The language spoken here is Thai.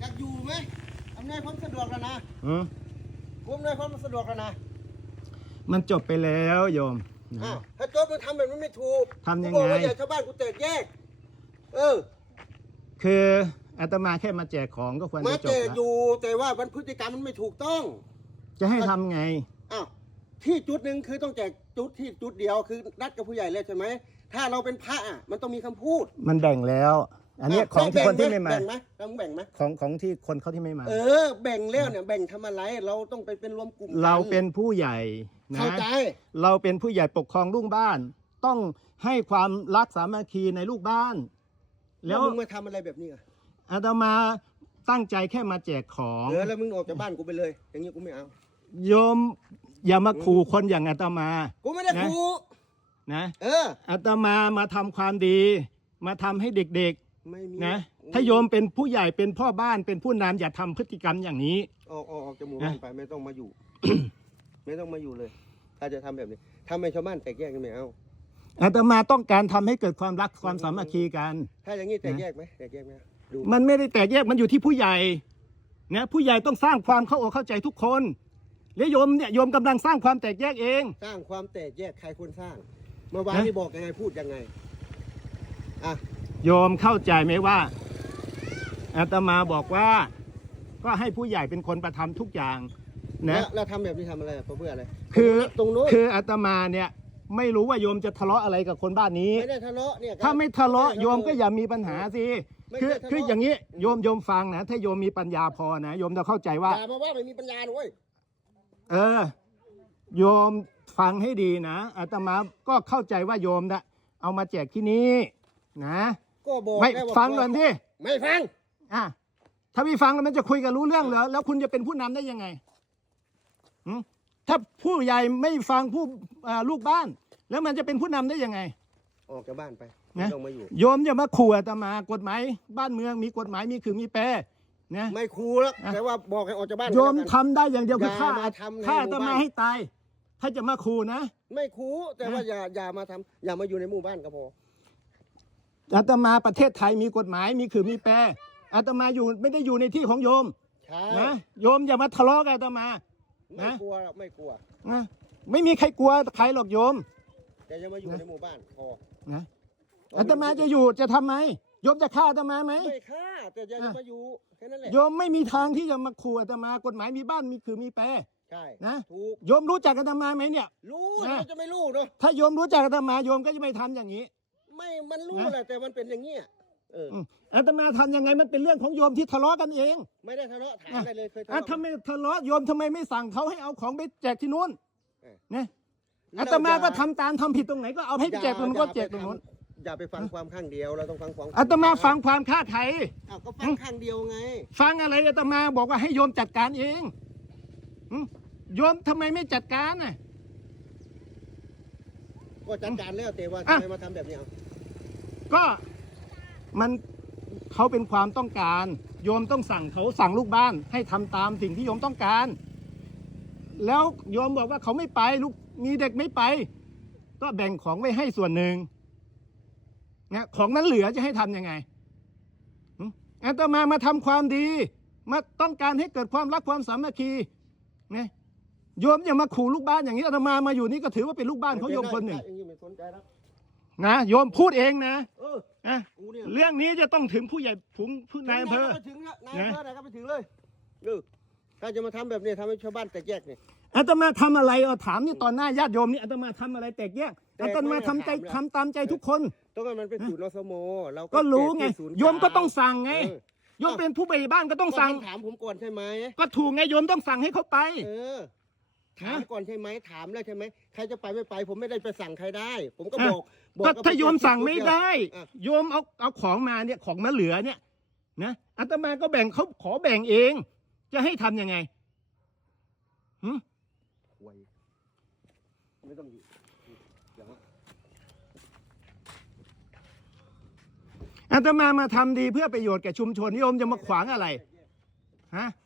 อยากอยู่ไหมอำนวยความสะดวกแล้วนะอืมกูอำนวยความสะดวกแล้วนะมันจบไปแล้วโยมนะ อ้าวถ้าโจ๊กมึงทำแบบนี้ไม่ถูกทำยังไง กูบอกว่าอย่าชาวบ้านกูแตกแยก เออคืออาตมาแค่มาแจกของก็ควรมาจะจแจบกอแล้วยู่แต่ว่ามันพฤติกรรมมันไม่ถูกต้อง จะให้ทำไง อ้าวที่จุดหนึ่งคือต้องแจกจุดที่จุดเดียวคือนัดกับผู้ใหญ่แล้วใช่ไหมถ้าเราเป็นพระอะมันต้องมีคำพูด มันแบ่งแล้ว อันเนี้ยของที่แบ่คนที่ไม่มาแบ่งไหมต้องแบ่งไหมของของที่คนเขาที่ไม่มา เออ แบ่งแล้วเนี่ยแบ่งทำอะไรเราต้องไปเป็นรวมกลุ่มกัเราเป็นผู้ใหญ่นะเข้าใจ เราเป็นผู้ใหญ่ปกครองลูกบ้าน ต้องให้ความรักสามัคคีในลูกบ้าน แล้แล้ววมึงมาทำอะไรแบบนี้อะอาตมาตั้งใจแค่มาแจกของ เออแล้วมึงออกจากบ้านกูไปเลย อย่างนี้กูไม่เอา โยมอย่ามาขู่คนอย่างอาตมา กูไม่ได้นะคูนะ เออ อาตมามาทำความดี มาทำให้เด็ก ไม่มีๆนะถ้าโยมเป็นผู้ใหญ่เป็นพ่อบ้านเป็นผู้นำอย่าทำพฤติกรรมอย่างนี้ ออกออกออกจากหมู่บ้านไปไม่ต้องมาอยู่ ไม่ต้องมาอยู่เลย ถ้าจะทำแบบนี้ทำให้ชาวบ้านแตกแยกกันไม่เอาอาตมาต้องการทำให้เกิดความรักความสามัคคีกัน ถ้าอย่างนี้แตกแยกไหมแตกแยกไหมดูมันไม่ได้แตกแยกมันอยู่ที่ผู้ใหญ่นะผู้ใหญ่ต้องสร้างความเข้าอกเข้าใจทุกคน และโยมเนี่ยโยมกำลังสร้างความแตกแยกเอง สร้างความแตกแยกใครคนสร้าง เมื่อวานนะ นี้บอกยังไงพูดยังไงอะ โยมเข้าใจไหมว่าอาตมาบอกว่า ก็ให้ผู้ใหญ่เป็นคนประทำทุกอย่างแล้นะวแล้วทำแบบนี้ทำอะไรเพราะเพื่ออะไรคือตรงนู้นคืออาตมาเนี่ยไม่รู้ว่าโยมจะทะเลาะอะไรกับคนบ้านนี้ไม่ได้ทะเลาะเนี่ยถ้าไม่ทะเลาะโยมก็อย่ามีปัญหาสิไม่คือได้ทะเลาะคืออย่างนี้โยมโยมฟังนะ ถ้าโยมมีปัญญาพอนะโยมจะเข้าใจว่าอย่ามาว่าไม่มีปัญญาด้วยเออ โยมฟังให้ดีนะอาตมาก็เข้าใจว่าโยมนะเอามาแจกที่นี่นะ ก็บอกไม่แล้วว่าฟังก่อนที่ไม่ฟัง อะถ้าไม่ฟังแล้วมันจะคุยกันรู้เรื่องเหรอแล้วคุณจะเป็นผู้นำได้ยังไงหืมถ้าผู้ใหญ่ไม่ฟังผู้อ่าลูกบ้าน แล้วมันจะเป็นผู้นำได้ยังไง ออกจากบ้านไปนะไม่ต้องมาอยู่ โยมอย่ามาขู่อาตมากฎหมายบ้านเมืองมีกฎหมายมีคือมีแปรนะ ไม่คูแล้วอะ แต่ว่าบอกให้ออกจากบ้านโยมก็แล้วกัน ทำได้อย่างเดียวคืออย่าฆ่ามาทำในฆ่าหมู่อาตมาบ้าน ให้ตาย ถ้าจะมาขู่นะ ไม่คูแต่ว่าอย่าอย่ามาทำอย่ามาอยู่ในหมู่บ้านก็พอ อาตมาประเทศไทยมีกฎหมายมีคือมีแปรอาตมาอยู่ไม่ได้อยู่ในที่ของโยมใช่นะโยมอย่ามาทะเลาะกับอาตมา ไม่นะกลัวหรอกไม่กลัว นะไม่มีใครกลัวใครหรอกโยม แต่อย่ามาอยู่ในหมู่บ้านพอนะอาตมาจะอยู่จะทำไมโยมจะฆ่าอาตมาไหม ไม่ฆ่าแต่อย่าอะมาอยู่แค่นั้นแหละโยมไม่มีทางที่จะมาขู่อาตมากฎหมายมีบ้านมีคือมีแปรใช่นะถูกโยมรู้จักอาตมาไหมเนี่ย รู้นะ เราจะไม่รู้เนาะถ้าโยมรู้จักอาตมาโยมก็จะไม่ทำอย่างนี้ ไม่มันรู้นะแหละแต่มันเป็นอย่างเงี้ยเอออมอาตมาทำยังไงมันเป็นเรื่องของโยมที่ทะเลาะกันเองไม่ได้ทะเลาะถามอะได้เลยเคยทะอะเลาะถ้าไม่ทะเลาะโยมทำไมไม่สั่งเขาให้เอาของไปแจกที่นู้นเออ นะแล้วอาตมาก็อย่ทำตามทำผิดตรงไหนก็เอาให้ไปแจกตรงนู้นก็แจกตรงนู้นอย่าไปฟังความข้างเดียวเราต้องฟังความอาตมาฟังความค้าใครอ้าวก็ฟังข้างเดียวไง ฟังอะไรอาตมาบอกว่าให้โยมจัดการเองหึโยมทำไมไม่จัดการน่ะ ก็จัดการแล้วแต่ว่าอะทำไมมาทำแบบนี้เอา ก็มันเขาเป็นความต้องการ โยมต้องสั่งเขาสั่งลูกบ้าน ให้ทำตามสิ่งที่โยมต้องการ แล้วโยมบอกว่าเขาไม่ไปลูกมีเด็กไม่ไป ก็แบ่งของไว้ให้ส่วนหนึ่งนะของนั้นเหลือจะให้ทำยังไงหึอาตมามาทำความดี มาต้องการให้เกิดความรักความสามัคคีนะโยมอย่ามาขู่ลูกบ้านอย่างนี้อาตมามาอยู่นี่ก็ถือว่าเป็นลูกบ้านเของโยมคนหนึ่ง นี้ไม่สนใจแล้วนะโยมพูดเองนะเออนะกูเนี่ยเรื่องนี้จะต้องถึงผู้ใหญ่ผงผู้นายอำเภอ ไปถึงนะนายอำเภอไหนก็ไปถึงเลยเออถ้าจะมาทำแบบนี้ทำให้ชาวบ้านแตกแยกเนี่ย อาตมาทำอะไรเอาถามนี่ตอนหน้าญาติโยมนี่อาตมาทำอะไรแตกแยกแตกอาตมาทำใจไม่ได้ถามทำตามใจทุกคนตรงนั้นมันเป็นศูนย์นสมเราก็รู้ไงแจที่ศูนโยมก็ต้องสั่งไงเออ โยมเป็นผู้ใหญ่บ้านก็ต้องสั่งก็ถามผมก่อนใช่ไหมก็ถูกไงโยมต้องสั่งให้เขาไป เออ ถามก่อนใช่ไหมถามแล้วใช่ไหมใครจะไปไม่ไป ผมไม่ได้ไปสั่งใครได้ ผมก็อะบอกบอกก็บถ้าโยมสั่งไม่ได้อะโยมเอาเอาของมาเนี่ยของมาเหลือเนี่ยนะอาตมาก็แบ่งเขาขอแบ่งเอง จะให้ทำยังไงหึหวยไม่ต้องอยู่เดี๋ยวอาตมามาทำดีเพื่อประโยชน์แก่ชุมชนโยมจะมาขวางอะไรฮะเ